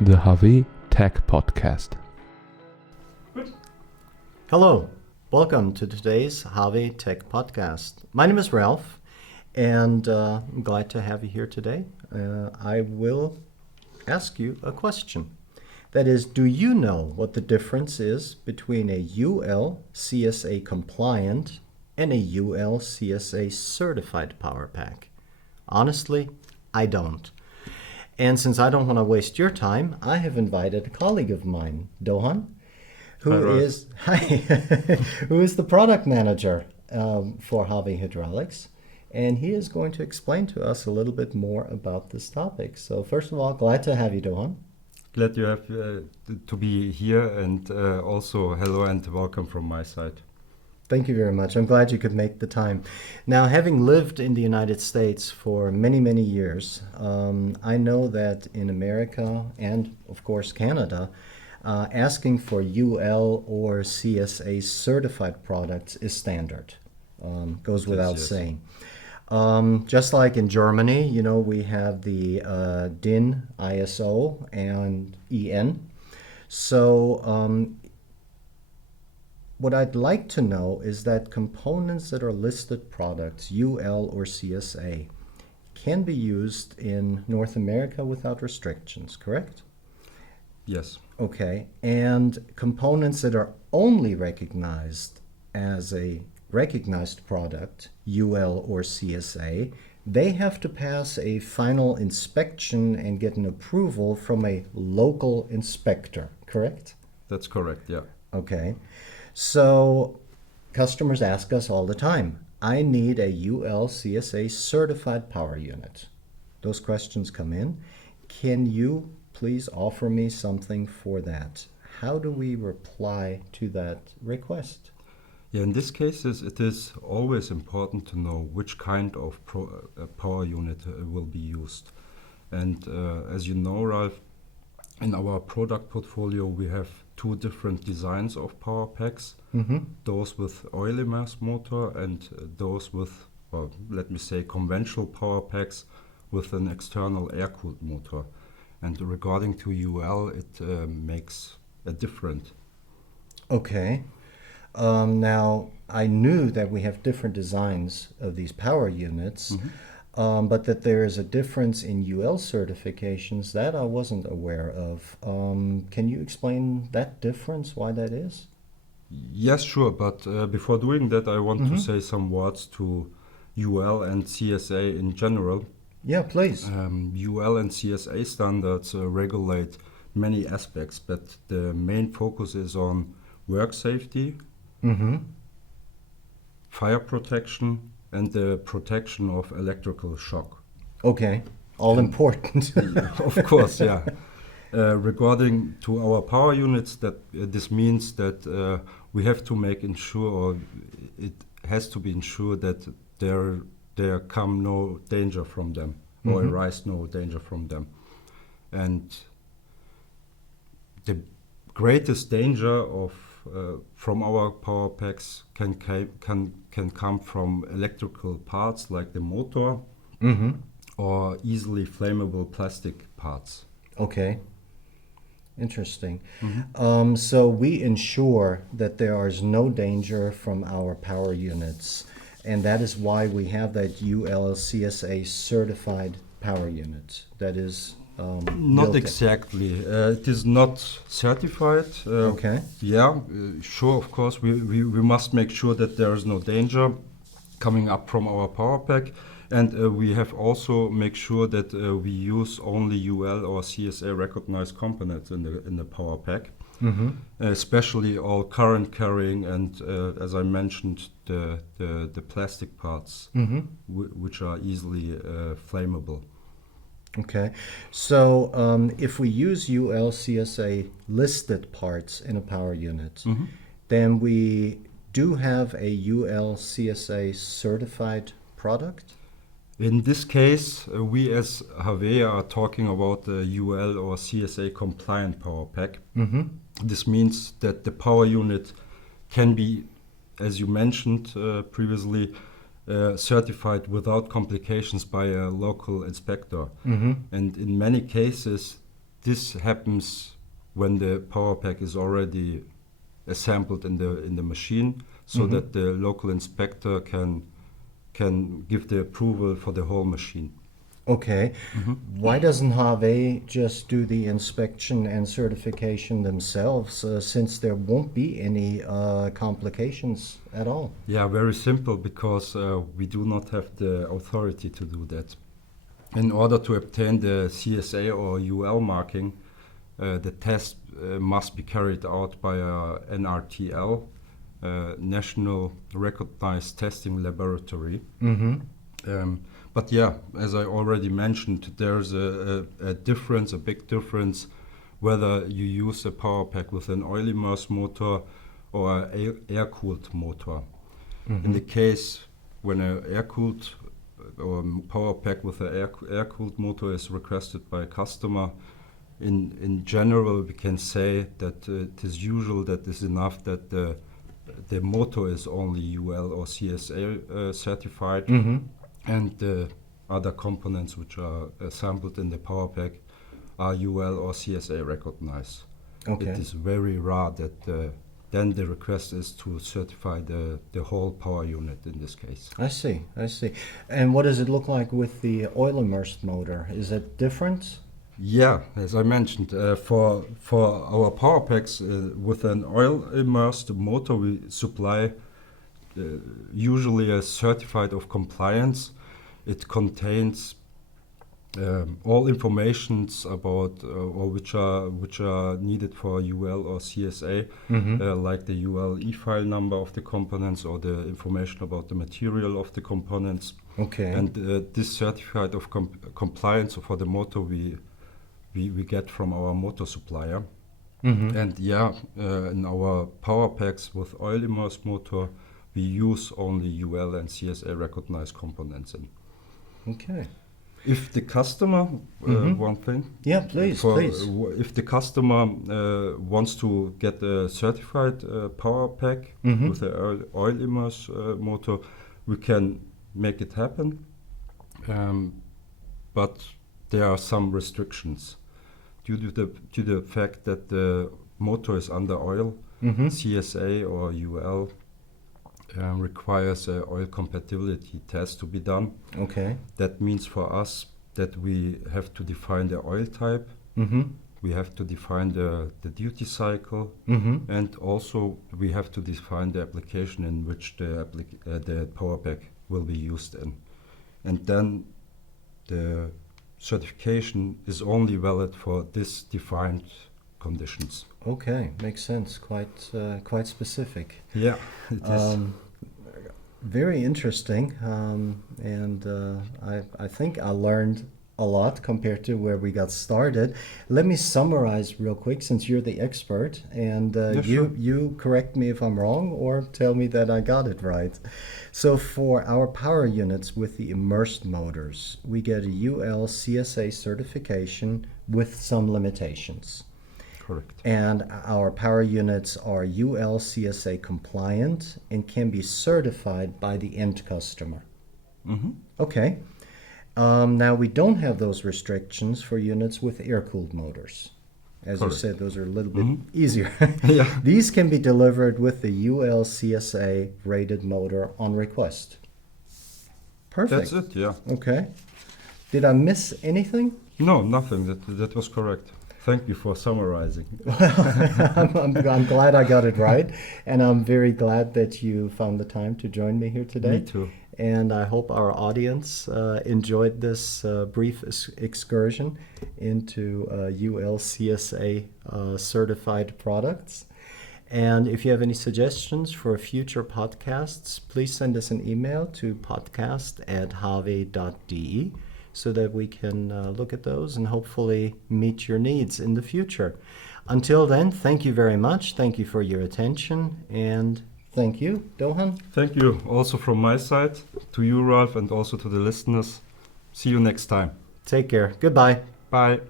the HAWE Tech Podcast. Hello, welcome to today's HAWE Tech Podcast. My name is Ralph, and I'm glad to have you here today. I will ask you a question. That is, do you know what the difference is between a UL CSA compliant and a UL CSA certified power pack? Honestly, I don't. And since I don't want to waste your time, I have invited a colleague of mine, Doğan, who is the product manager for HAWE Hydraulics, and he is going to explain to us a little bit more about this topic. So first of all, glad to have you, Doğan. Glad you have to be here, and also hello and welcome from my side. Thank you very much. I'm glad you could make the time. Now, having lived in the United States for many, many years, I know that in America and, of course, Canada, asking for UL or CSA certified products is standard. Goes without saying. Just like in Germany, you know, we have the DIN, ISO, and EN. So what I'd like to know is that components that are listed products, UL or CSA, can be used in North America without restrictions, correct? Yes. Okay, and components that are only recognized as a recognized product, UL or CSA, they have to pass a final inspection and get an approval from a local inspector, correct? That's correct, yeah. Okay, so customers ask us all the time, I need a UL CSA certified power unit. Those questions come in. Can you please offer me something for that? How do we reply to that request? Yeah, in this case, it is always important to know which kind of power unit will be used. And as you know, Ralph, in our product portfolio, we have two different designs of power packs. Mm-hmm. Those with oil immersed motor and those with, well, let me say, conventional power packs with an external air-cooled motor. And regarding to UL, it makes a difference. Okay. Now, I knew that we have different designs of these power units, but that there is a difference in UL certifications, that I wasn't aware of. Can you explain that difference, why that is? Yes, sure, but before doing that, I want to say some words to UL and CSA in general. Yeah, please. UL and CSA standards regulate many aspects, but the main focus is on work safety, fire protection, and the protection of electrical shock. Okay, all important. Of course, yeah. Regarding to our power units, that this means that we have to make ensure, or it has to be ensured that there come no danger from them, or arise no danger from them. And the greatest danger of from our power packs can come from electrical parts like the motor or easily flammable plastic parts. Okay. Interesting. So we ensure that there is no danger from our power units, and that is why we have that UL CSA certified power unit. That is not exactly. It is not certified. Okay. Yeah, sure. Of course, we must make sure that there is no danger coming up from our power pack, and we have also make sure that we use only UL or CSA recognized components in the power pack, especially all current carrying and as I mentioned the plastic parts, which are easily flammable. Okay, so if we use UL CSA listed parts in a power unit, then we do have a UL CSA certified product? In this case, we as HAWE are talking about the UL or CSA compliant power pack. This means that the power unit can be, as you mentioned previously, certified without complications by a local inspector. And in many cases, this happens when the power pack is already assembled in the machine, so that the local inspector can give the approval for the whole machine. Okay. Why doesn't HAWE just do the inspection and certification themselves, since there won't be any complications at all? Yeah, very simple, because we do not have the authority to do that. In order to obtain the CSA or UL marking, the test must be carried out by a NRTL, National Recognized Testing Laboratory. But yeah, as I already mentioned, there's a difference, a big difference, whether you use a power pack with an oil immersed motor or an air-cooled motor. In the case when an air-cooled or power pack with an air-cooled motor is requested by a customer, in general we can say that it is usual that it's enough that the motor is only UL or CSA certified, and the other components which are assembled in the power pack are UL or CSA recognized. Okay. It is very rare that then the request is to certify the whole power unit in this case. I see. And what does it look like with the oil immersed motor? Is it different? Yeah, as I mentioned, for our power packs with an oil immersed motor, we supply usually a certificate of compliance. It contains all informations about or which are needed for UL or CSA, like the UL e-file number of the components or the information about the material of the components. Okay. And this certificate of compliance for the motor we get from our motor supplier. And yeah, in our power packs with oil immersed motor, we use only UL and CSA recognized components in. Okay. If the customer, one thing. Yeah, please. If the customer wants to get a certified power pack with an oil immersed motor, we can make it happen. But there are some restrictions. Due to the fact that the motor is under oil, CSA or UL requires an oil compatibility test to be done. Okay. That means for us that we have to define the oil type, we have to define the duty cycle, and also we have to define the application in which the power pack will be used in. And then the certification is only valid for this defined conditions. Okay, makes sense. Quite specific. Yeah, it is. Very interesting, and I think I learned a lot compared to where we got started. Let me summarize real quick, since you're the expert, and you correct me if I'm wrong or tell me that I got it right. So for our power units with the immersed motors, we get a UL CSA certification with some limitations. Correct. And our power units are UL CSA compliant and can be certified by the end customer. Okay. Now we don't have those restrictions for units with air-cooled motors. As Correct. you said, those are a little bit easier. Yeah. These can be delivered with the UL CSA rated motor on request. Perfect. That's it, yeah. Okay. Did I miss anything? No, nothing. That was correct. Thank you for summarizing. I'm glad I got it right, and I'm very glad that you found the time to join me here today. Me too. And I hope our audience enjoyed this brief excursion into UL-CSA certified products. And if you have any suggestions for future podcasts, please send us an email to podcast@hawe.de so that we can look at those and hopefully meet your needs in the future. Until then, thank you very much. Thank you for your attention, and thank you, Doğan. Thank you also from my side to you, Ralph, and also to the listeners. See you next time. Take care. Goodbye. Bye.